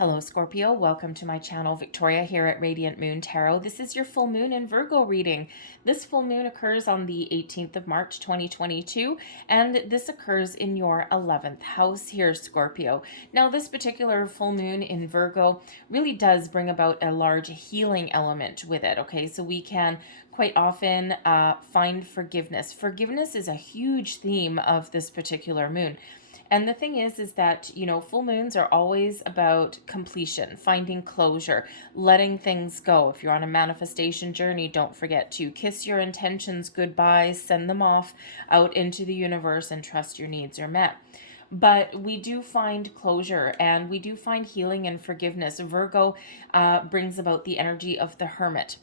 Hello, Scorpio. Welcome to my channel, Victoria here at Radiant Moon Tarot. This is your full moon in Virgo reading. This full moon occurs on the 18th of March, 2022, and this occurs in your 11th house here, Scorpio. Now, this particular full moon in Virgo really does bring about a large healing element with it, okay? So we can quite often find forgiveness. Forgiveness is a huge theme of this particular moon. And the thing is that, full moons are always about completion, finding closure, letting things go. If you're on a manifestation journey, don't forget to kiss your intentions goodbye, send them off out into the universe, and trust your needs are met. But we do find closure and we do find healing and forgiveness. Virgo brings about the energy of the hermit.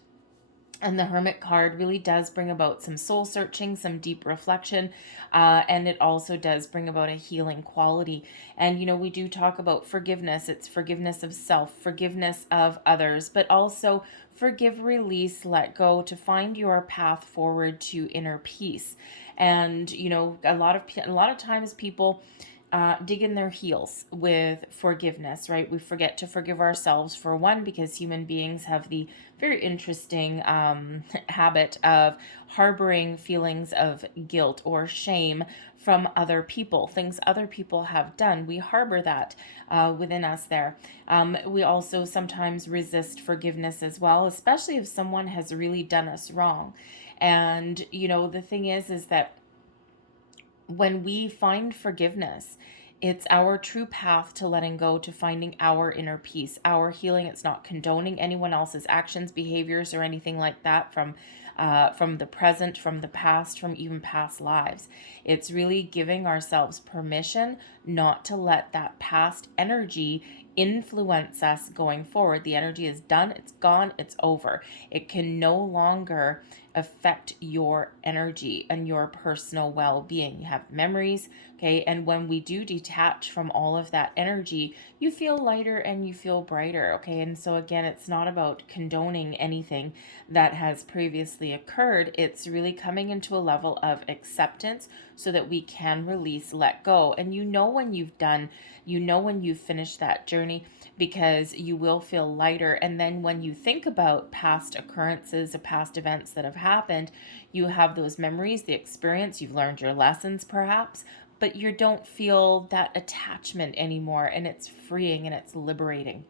And the Hermit card really does bring about some soul searching, some deep reflection, and it also does bring about a healing quality. And, we do talk about forgiveness. It's forgiveness of self, forgiveness of others, but also forgive, release, let go to find your path forward to inner peace. And, a lot of times people dig in their heels with forgiveness, right? We forget to forgive ourselves, for one, because human beings have the very interesting habit of harboring feelings of guilt or shame from other people, things other people have done. We harbor that within us there. We also sometimes resist forgiveness as well, especially if someone has really done us wrong. And, the thing is that when we find forgiveness, it's our true path to letting go, to finding our inner peace, our healing. It's not condoning anyone else's actions, behaviors, or anything like that from the present, from the past, from even past lives. It's really giving ourselves permission not to let that past energy influence us going forward. The energy is done, it's gone, it's over. It can no longer affect your energy and your personal well-being. You have memories, okay? And when we do detach from all of that energy, you feel lighter and you feel brighter, okay? And so again, it's not about condoning anything that has previously occurred. It's really coming into a level of acceptance so that we can release, let go. And when you've finished that journey, because you will feel lighter. And then when you think about past occurrences or past events that have happened, you have those memories, the experience, you've learned your lessons perhaps, but you don't feel that attachment anymore, and it's freeing and it's liberating.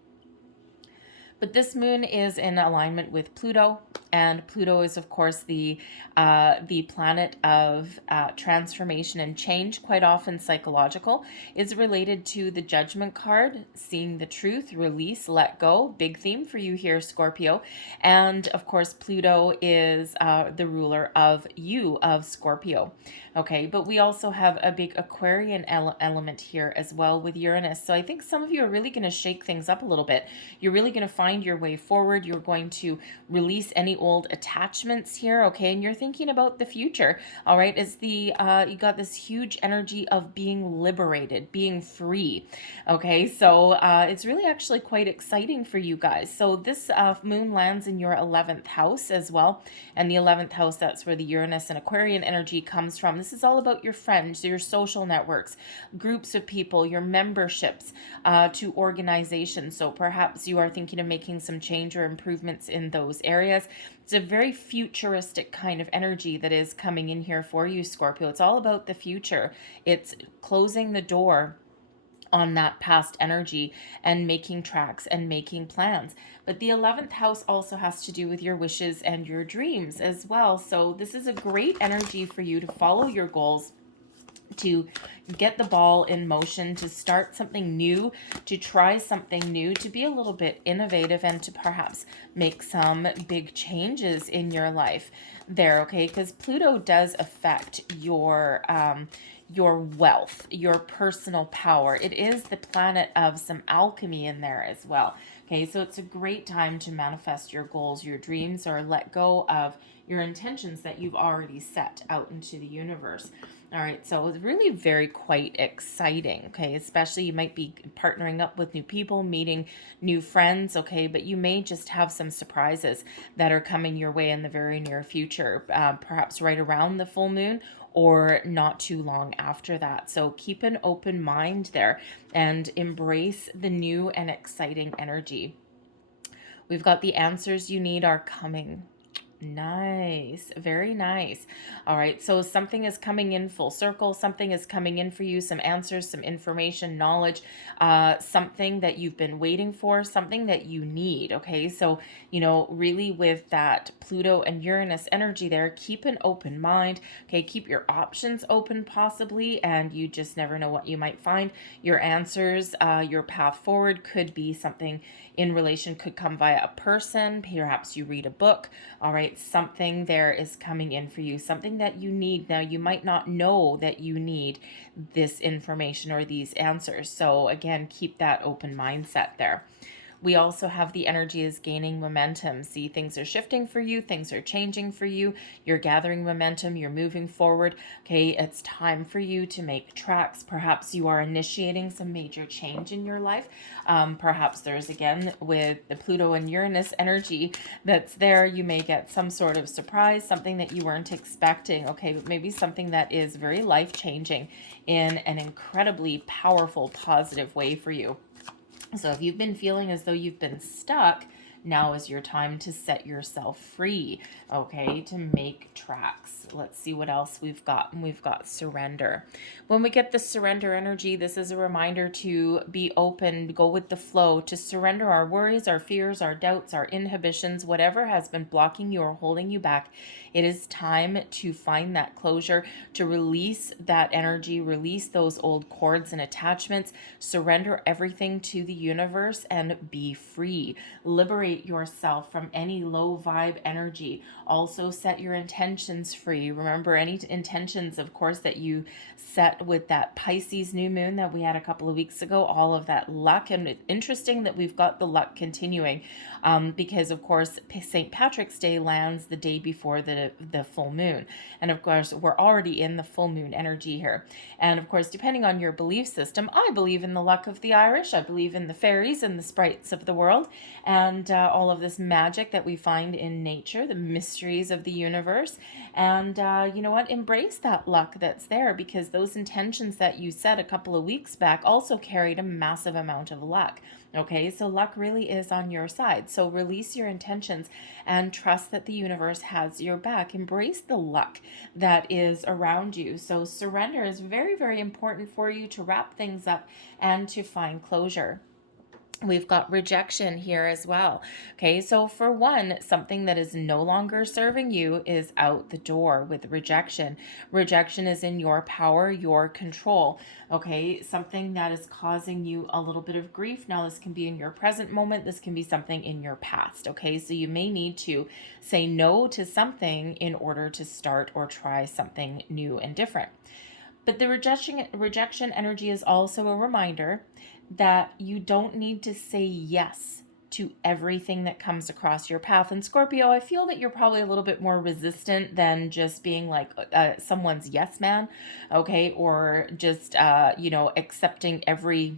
But this moon is in alignment with Pluto, and Pluto is, of course, the planet of transformation and change, quite often psychological. Is related to the Judgment card, seeing the truth, release, let go. Big theme for you here, Scorpio. And, of course, Pluto is the ruler of Scorpio. Okay, but we also have a big Aquarian element here as well with Uranus. So I think some of you are really going to shake things up a little bit. You're really going to find your way forward. You're going to release any old attachments here, okay? And you're thinking about the future, all right? As you got this huge energy of being liberated, being free, okay? So it's really actually quite exciting for you guys. So this moon lands in your 11th house as well. And the 11th house, that's where the Uranus and Aquarian energy comes from. This is all about your friends, your social networks, groups of people, your memberships to organizations. So perhaps you are thinking of making some change or improvements in those areas. It's a very futuristic kind of energy that is coming in here for you, Scorpio. It's all about the future. It's closing the door on that past energy and making tracks and making plans. But the 11th house also has to do with your wishes and your dreams as well. So this is a great energy for you to follow your goals, to get the ball in motion, to start something new, to try something new, to be a little bit innovative, and to perhaps make some big changes in your life there, okay? Because Pluto does affect your wealth, your personal power. It is the planet of some alchemy in there as well. Okay, so it's a great time to manifest your goals, your dreams, or let go of your intentions that you've already set out into the universe. All right, so it's really very quite exciting, okay? Especially you might be partnering up with new people, meeting new friends, okay? But you may just have some surprises that are coming your way in the very near future, perhaps right around the full moon, or not too long after that. So keep an open mind there and embrace the new and exciting energy. We've got the answers you need are coming. Nice. Very nice. All right. So something is coming in full circle. Something is coming in for you. Some answers, some information, knowledge, something that you've been waiting for, something that you need. Okay. So, really with that Pluto and Uranus energy there, keep an open mind. Okay. Keep your options open possibly, and you just never know what you might find. Your answers, your path forward could be something in relation, could come via a person. Perhaps you read a book. All right, something there is coming in for you, something that you need. Now, you might not know that you need this information or these answers. So again, keep that open mindset there. We also have the energy is gaining momentum. See, things are shifting for you. Things are changing for you. You're gathering momentum. You're moving forward. Okay, it's time for you to make tracks. Perhaps you are initiating some major change in your life. Perhaps there's, again, with the Pluto and Uranus energy that's there, you may get some sort of surprise, something that you weren't expecting. Okay, but maybe something that is very life-changing in an incredibly powerful, positive way for you. So if you've been feeling as though you've been stuck, now is your time to set yourself free, okay, to make tracks. Let's see what else we've got. And we've got surrender. When we get the surrender energy, this is a reminder to be open, go with the flow, to surrender our worries, our fears, our doubts, our inhibitions, whatever has been blocking you or holding you back. It is time to find that closure, to release that energy, release those old cords and attachments, surrender everything to the universe and be free. Liberate yourself from any low vibe energy. Also set your intentions free. Remember, any intentions, of course, that you set with that Pisces new moon that we had a couple of weeks ago, all of that luck. And it's interesting that we've got the luck continuing because, of course, St. Patrick's Day lands the day before the full moon. And of course, we're already in the full moon energy here. And of course, depending on your belief system, I believe in the luck of the Irish. I believe in the fairies and the sprites of the world, and all of this magic that we find in nature, the mysteries of the universe. And you know what? Embrace that luck that's there, because those intentions that you set a couple of weeks back also carried a massive amount of luck. Okay, so luck really is on your side. So release your intentions and trust that the universe has your back. Embrace the luck that is around you. So surrender is very, very important for you to wrap things up and to find closure. We've got rejection here as well. Okay, so for one, something that is no longer serving you is out the door with rejection. Rejection is in your power, your control. Okay, something that is causing you a little bit of grief. Now, this can be in your present moment. This can be something in your past. Okay, so you may need to say no to something in order to start or try something new and different. But the rejection energy is also a reminder that you don't need to say yes to everything that comes across your path. And Scorpio, I feel that you're probably a little bit more resistant than just being like someone's yes man, okay? Or just, accepting every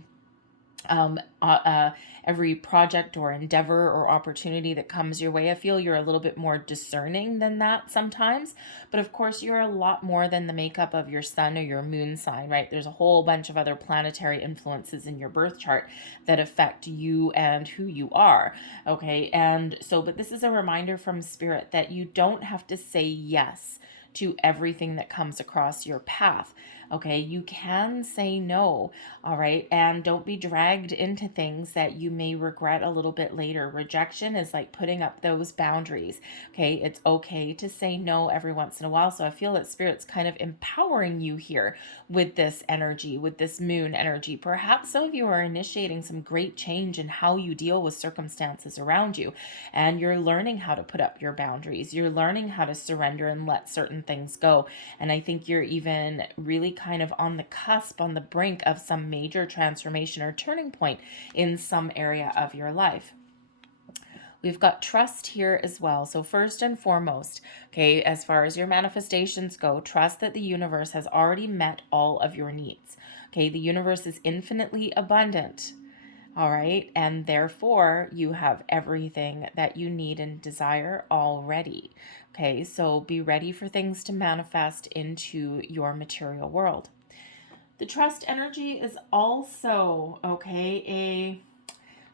project or endeavor or opportunity that comes your way. I feel you're a little bit more discerning than that sometimes. But of course, you're a lot more than the makeup of your sun or your moon sign, right? There's a whole bunch of other planetary influences in your birth chart that affect you and who you are. Okay. And so, but this is a reminder from Spirit that you don't have to say yes to everything that comes across your path. Okay, you can say no, all right, and don't be dragged into things that you may regret a little bit later. Rejection is like putting up those boundaries. Okay, it's okay to say no every once in a while. So I feel that Spirit's kind of empowering you here with this energy, with this moon energy. Perhaps some of you are initiating some great change in how you deal with circumstances around you, and you're learning how to put up your boundaries. You're learning how to surrender and let certain things go. And I think you're even really kind of on the cusp, on the brink of some major transformation or turning point in some area of your life. We've got trust here as well. So first and foremost, okay, as far as your manifestations go, trust that the universe has already met all of your needs. Okay, the universe is infinitely abundant. All right. And therefore, you have everything that you need and desire already. Okay. So be ready for things to manifest into your material world. The trust energy is also, okay,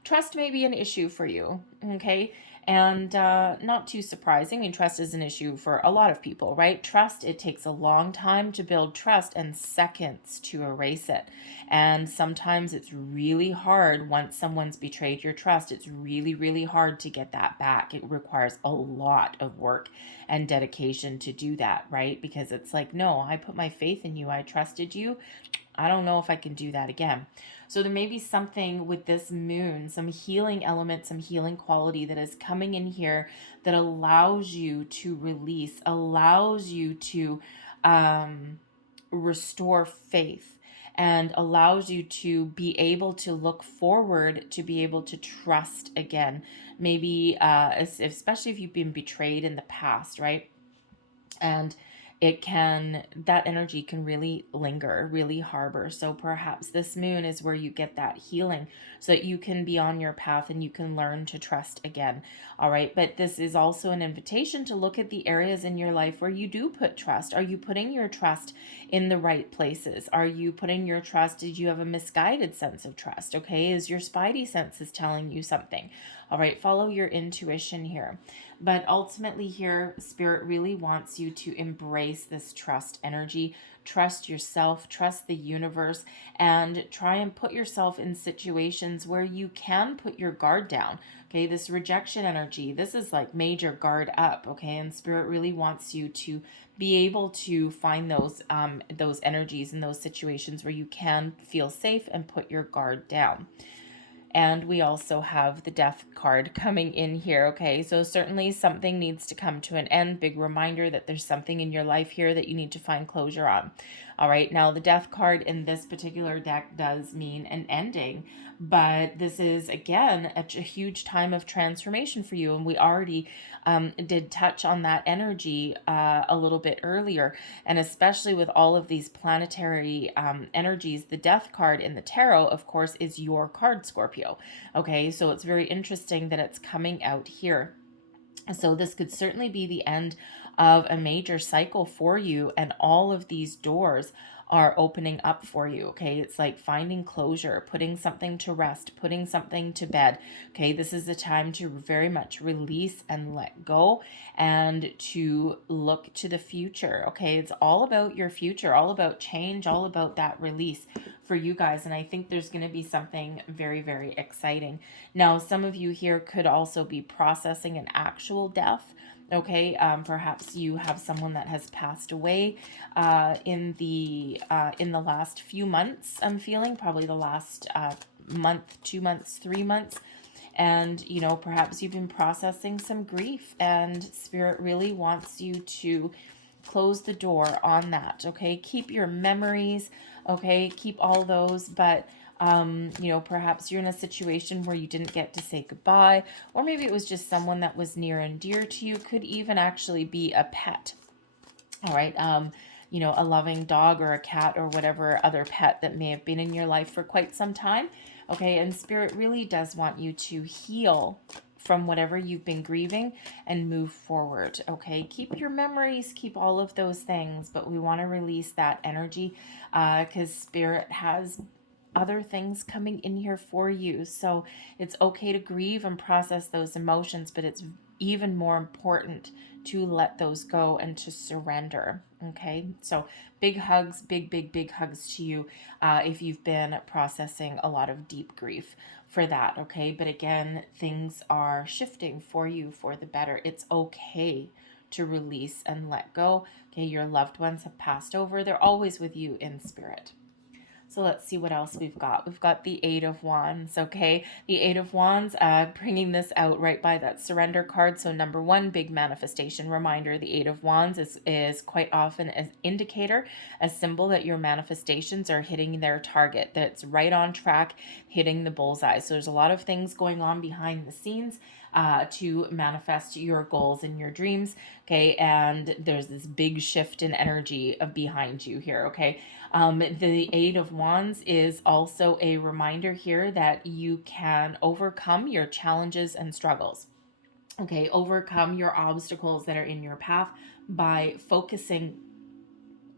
trust may be an issue for you, okay? And not too surprising. I mean, trust is an issue for a lot of people, right? Trust, it takes a long time to build trust and seconds to erase it. And sometimes it's really hard once someone's betrayed your trust. It's really, really hard to get that back. It requires a lot of work and dedication to do that, right? Because it's like, no, I put my faith in you. I trusted you. I don't know if I can do that again. So there may be something with this moon, some healing element, some healing quality that is coming in here that allows you to release, allows you to restore faith, and allows you to be able to look forward, to be able to trust again. Maybe, especially if you've been betrayed in the past, right? And that energy can really linger, really harbor. So perhaps this moon is where you get that healing so that you can be on your path and you can learn to trust again. All right. But this is also an invitation to look at the areas in your life where you do put trust. Are you putting your trust in the right places? Are you putting your trust? Did you have a misguided sense of trust? Okay. Is your spidey senses telling you something? All right. Follow your intuition here. But ultimately, here, Spirit really wants you to embrace this trust energy, trust yourself, trust the universe, and try and put yourself in situations where you can put your guard down. Okay, this rejection energy, this is like major guard up. Okay, and Spirit really wants you to be able to find those energies in those situations where you can feel safe and put your guard down. And we also have the death card coming in here. Okay, so certainly something needs to come to an end. Big reminder that there's something in your life here that you need to find closure on. All right, now the death card in this particular deck does mean an ending, but this is again a huge time of transformation for you. And we already did touch on that energy a little bit earlier. And especially with all of these planetary energies, the death card in the tarot, of course, is your card, Scorpio. Okay, so it's very interesting that it's coming out here. So this could certainly be the end of a major cycle for you, and all of these doors are opening up for you. Okay, it's like finding closure, putting something to rest, putting something to bed. Okay, this is the time to very much release and let go and to look to the future. Okay, it's all about your future, all about change, all about that release for you guys. And I think there's going to be something very, very exciting. Now, some of you here could also be processing an actual death. Okay, perhaps you have someone that has passed away in the last few months. I'm feeling probably the last month, 2 months, 3 months. And, you know, perhaps you've been processing some grief, and Spirit really wants you to close the door on that. Okay, keep your memories. Okay, keep all those, but you know, perhaps you're in a situation where you didn't get to say goodbye, or maybe it was just someone that was near and dear to you. Could even actually be a pet. All right, you know, a loving dog or a cat or whatever other pet that may have been in your life for quite some time. Okay, and Spirit really does want you to heal from whatever you've been grieving and move forward. Okay, keep your memories, keep all of those things, but we want to release that energy because Spirit has other things coming in here for you. So it's okay to grieve and process those emotions, but it's even more important to let those go and to surrender. Okay, so big hugs, big hugs to you if you've been processing a lot of deep grief for that. Okay, but again, things are shifting for you for the better. It's okay to release and let go. Okay, your loved ones have passed over, they're always with you in spirit. So let's see what else we've got. We've got the Eight of Wands, okay? The Eight of Wands, bringing this out right by that surrender card. So number one, big manifestation reminder. The Eight of Wands is quite often an indicator, a symbol that your manifestations are hitting their target, that's right on track, hitting the bullseye. So there's a lot of things going on behind the scenes. to manifest your goals and your dreams. Okay, and there's this big shift in energy of behind you here. Okay, the Eight of Wands is also a reminder here that you can overcome your challenges and struggles. Okay, overcome your obstacles that are in your path by focusing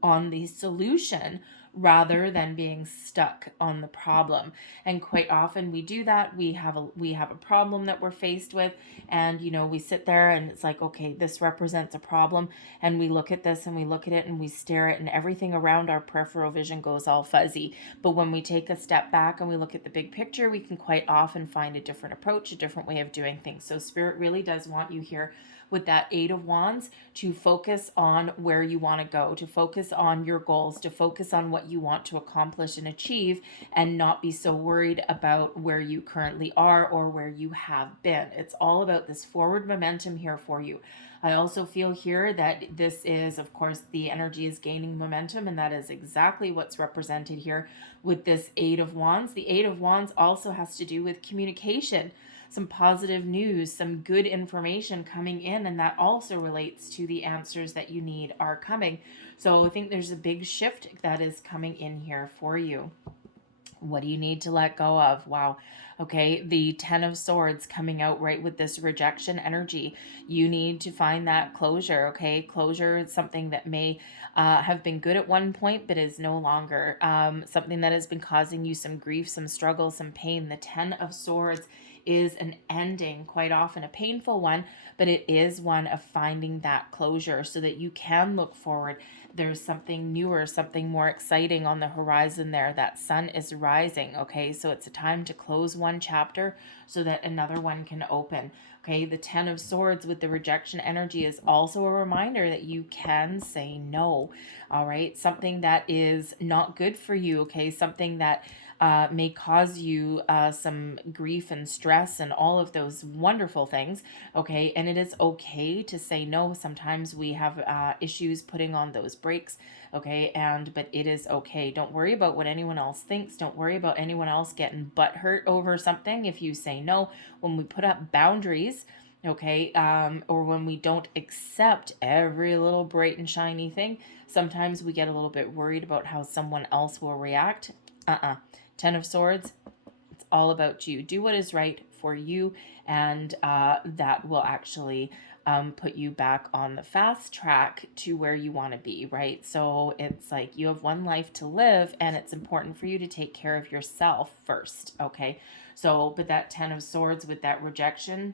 on the solution rather than being stuck on the problem. And quite often we do that. We have a problem that we're faced with, and we sit there and it's like, okay, this represents a problem, and we look at this and we look at it and we stare at it, and everything around our peripheral vision goes all fuzzy. But when we take a step back and we look at the big picture, we can quite often find a different approach, a different way of doing things. So Spirit really does want you here with that Eight of Wands to focus on where you want to go, to focus on your goals, to focus on what you want to accomplish and achieve, and not be so worried about where you currently are or where you have been. It's all about this forward momentum here for you. I also feel here that this is, of course, the energy is gaining momentum, and that is exactly what's represented here with this Eight of Wands. The Eight of Wands also has to do with communication, some positive news, some good information coming in, and that also relates to the answers that you need are coming. So I think there's a big shift that is coming in here for you. What do you need to let go of? Wow. Okay, the Ten of Swords coming out right with this rejection energy. You need to find that closure, okay? Closure is something that may have been good at one point, but is no longer. Something that has been causing you some grief, some struggle, some pain. The Ten of Swords is an ending, quite often a painful one, but it is one of finding that closure so that you can look forward. There's something newer, something more exciting on the horizon there. That sun is rising, okay? So it's a time to close one chapter so that another one can open. Okay, the Ten of Swords with the rejection energy is also a reminder that you can say no. All right, something that is not good for you, okay? Something that may cause you some grief and stress and all of those wonderful things, okay? And it is okay to say no. Sometimes we have issues putting on those brakes, okay? But it is okay. Don't worry about what anyone else thinks. Don't worry about anyone else getting butthurt over something if you say no. When we put up boundaries, okay, or when we don't accept every little bright and shiny thing, sometimes we get a little bit worried about how someone else will react. Ten of Swords, it's all about you. Do what is right for you, and that will actually put you back on the fast track to where you want to be, right? So it's like you have one life to live, and it's important for you to take care of yourself first, okay? So, but that Ten of Swords with that rejection,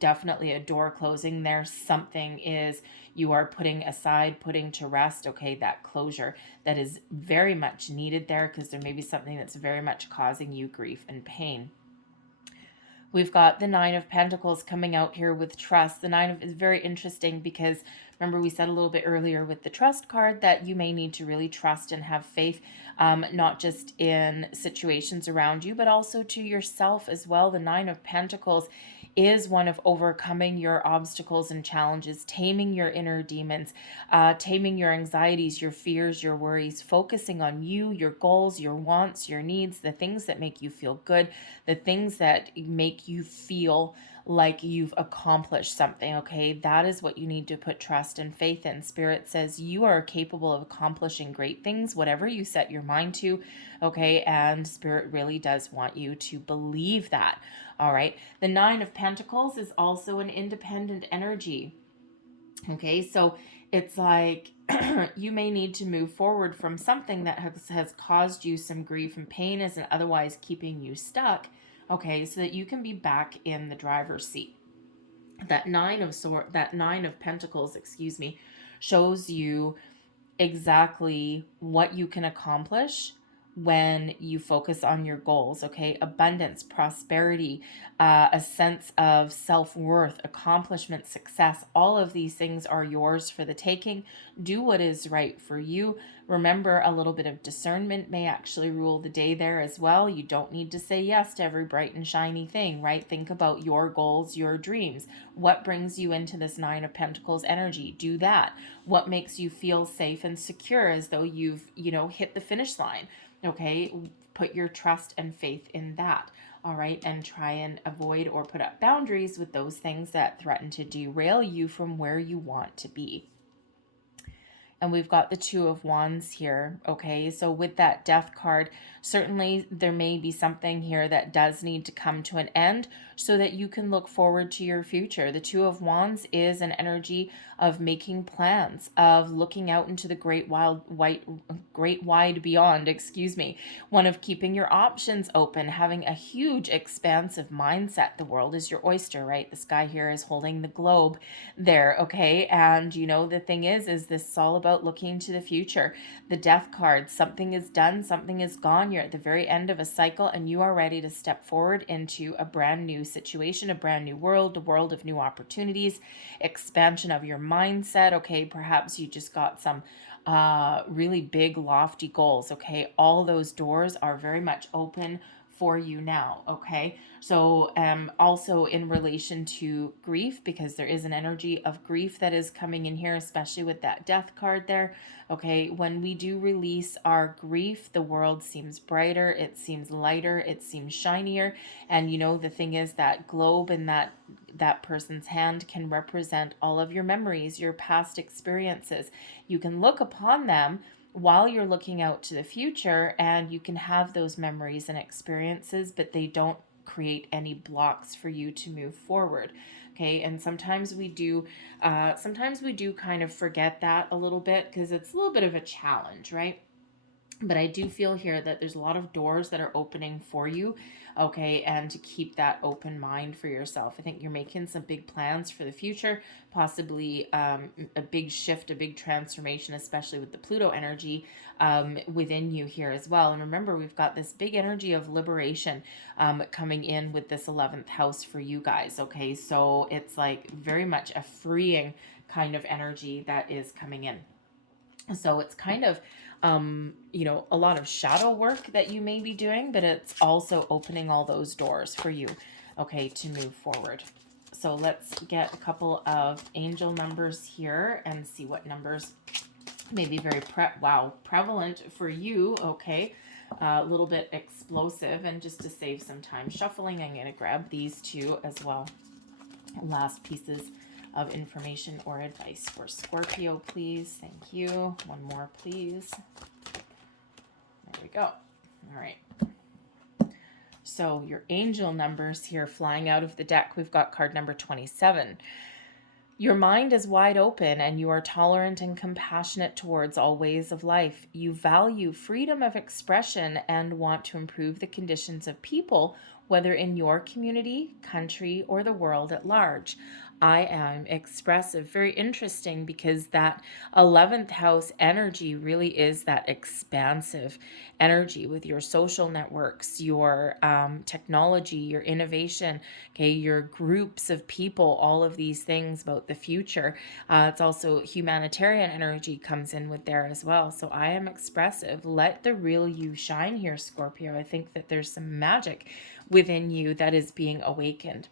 definitely a door closing there. Something is you are putting aside, putting to rest, okay, that closure that is very much needed there, because there may be something that's very much causing you grief and pain. We've got the Nine of Pentacles coming out here with trust. The Nine of is very interesting because remember we said a little bit earlier with the trust card that you may need to really trust and have faith, not just in situations around you, but also to yourself as well. The Nine of Pentacles is one of overcoming your obstacles and challenges, taming your inner demons, taming your anxieties, your fears, your worries, focusing on you, your goals, your wants, your needs, the things that make you feel good, the things that make you feel like you've accomplished something, okay? That is what you need to put trust and faith in. Spirit says you are capable of accomplishing great things, whatever you set your mind to, okay? And Spirit really does want you to believe that, all right? The Nine of Pentacles is also an independent energy, okay? So it's like you may need to move forward from something that has caused you some grief and pain as otherwise keeping you stuck, okay, so that you can be back in the driver's seat. That Nine of Pentacles, shows you exactly what you can accomplish when you focus on your goals, okay? Abundance, prosperity, a sense of self-worth, accomplishment, success, all of these things are yours for the taking. Do what is right for you. Remember, a little bit of discernment may actually rule the day there as well. You don't need to say yes to every bright and shiny thing, right? Think about your goals, your dreams. What brings you into this Nine of Pentacles energy? Do that. What makes you feel safe and secure as though you've, hit the finish line? Okay, put your trust and faith in that. all right, and try and avoid or put up boundaries with those things that threaten to derail you from where you want to be. And we've got the Two of Wands here, okay? So with that Death card, certainly there may be something here that does need to come to an end so that you can look forward to your future. The Two of Wands is an energy of making plans, of looking out into the great wide beyond, excuse me. One of keeping your options open, having a huge expansive mindset. The world is your oyster, right? This guy here is holding the globe there, okay? And you know, the thing is this is all about looking to the future. The Death card, something is done, something is gone. You're at the very end of a cycle and you are ready to step forward into a brand new situation, a brand new world, a world of new opportunities, expansion of your mindset. Okay, perhaps you just got some really big lofty goals. Okay, all those doors are very much open for you now. Okay, so also in relation to grief, because there is an energy of grief that is coming in here, especially with that Death card there. Okay, when we do release our grief, the world seems brighter, it seems lighter, it seems shinier. And you know, the thing is that globe in that person's hand can represent all of your memories, your past experiences. You can look upon them while you're looking out to the future, and you can have those memories and experiences, but they don't create any blocks for you to move forward. Okay, and sometimes we do kind of forget that a little bit because it's a little bit of a challenge, right? But I do feel here that there's a lot of doors that are opening for you, okay, and to keep that open mind for yourself. I think you're making some big plans for the future, possibly a big shift, a big transformation, especially with the Pluto energy within you here as well. And remember, we've got this big energy of liberation coming in with this 11th house for you guys, okay? So it's like very much a freeing kind of energy that is coming in. So it's kind of, you know, a lot of shadow work that you may be doing, but it's also opening all those doors for you, okay, to move forward. So let's get a couple of angel numbers here and see what numbers may be very prevalent for you, okay. A little bit explosive, and just to save some time shuffling, I'm going to grab these two as well. Last pieces of information or advice for Scorpio, please. Thank you. One more, please. There we go. All right. So your angel numbers here flying out of the deck, we've got card number 27. Your mind is wide open and you are tolerant and compassionate towards all ways of life. You value freedom of expression and want to improve the conditions of people, whether in your community, country, or the world at large. I am expressive. Very interesting, because that 11th house energy really is that expansive energy with your social networks, your technology, your innovation, okay, your groups of people, all of these things about the future. It's also humanitarian energy comes in with there as well. So I am expressive. Let the real you shine here, Scorpio. I think that there's some magic within you that is being awakened.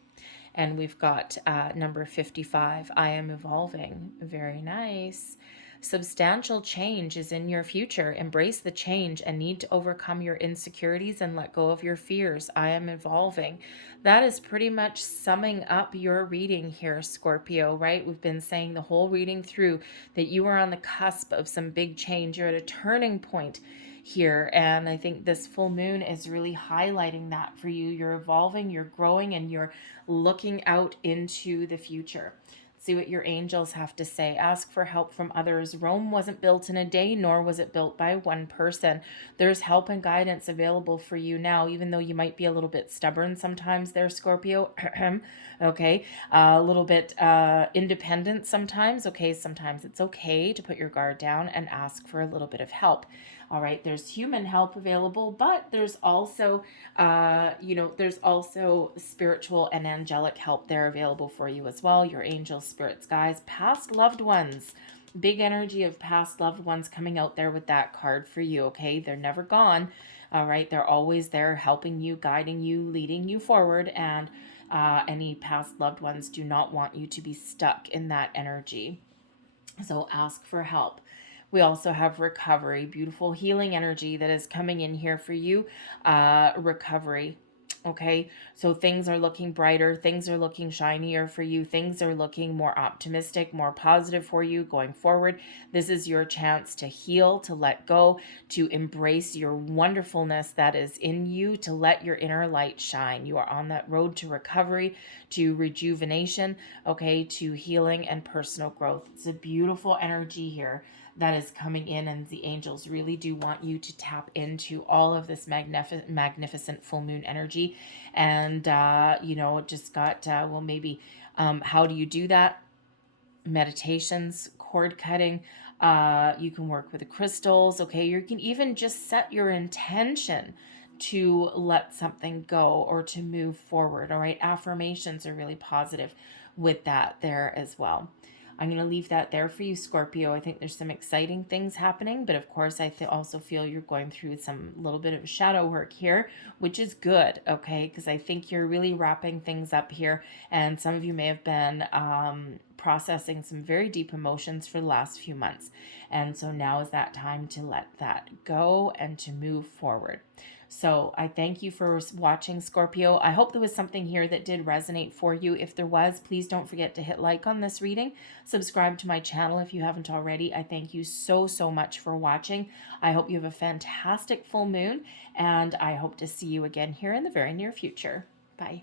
And we've got number 55, I am evolving. Very nice. Substantial change is in your future. Embrace the change and need to overcome your insecurities and let go of your fears. I am evolving. That is pretty much summing up your reading here, Scorpio, right? We've been saying the whole reading through that you are on the cusp of some big change. You're at a turning point here, and I think this full moon is really highlighting that for you. You're evolving, you're growing, and you're looking out into the future. See what your angels have to say. Ask for help from others. Rome wasn't built in a day, nor was it built by one person. There's help and guidance available for you now, even though you might be a little bit stubborn sometimes there, Scorpio. Okay, a little bit independent sometimes. Okay, sometimes it's okay to put your guard down and ask for a little bit of help. All right, there's human help available, but there's also, there's also spiritual and angelic help there available for you as well. Your angels, spirits, guides, past loved ones. Big energy of past loved ones coming out there with that card for you, okay? They're never gone, all right? They're always there helping you, guiding you, leading you forward, and any past loved ones do not want you to be stuck in that energy. So ask for help. We also have recovery, beautiful healing energy that is coming in here for you. Recovery. Okay, so things are looking brighter, things are looking shinier for you, things are looking more optimistic, more positive for you going forward. This is your chance to heal, to let go, to embrace your wonderfulness that is in you, to let your inner light shine. You are on that road to recovery, to rejuvenation, okay, to healing and personal growth. It's a beautiful energy here that is coming in, and the angels really do want you to tap into all of this magnificent full moon energy. And just got well, maybe how do you do that? Meditations, cord cutting. You can work with the crystals. Okay, you can even just set your intention to let something go or to move forward. All right, affirmations are really positive with that there as well. I'm going to leave that there for you, Scorpio. I think there's some exciting things happening, but of course, I also feel you're going through some little bit of shadow work here, which is good, okay? Because I think you're really wrapping things up here, and some of you may have been processing some very deep emotions for the last few months. And so now is that time to let that go and to move forward. So I thank you for watching, Scorpio. I hope there was something here that did resonate for you. If there was, please don't forget to hit like on this reading. Subscribe to my channel if you haven't already. I thank you so, so much for watching. I hope you have a fantastic full moon, and I hope to see you again here in the very near future. Bye.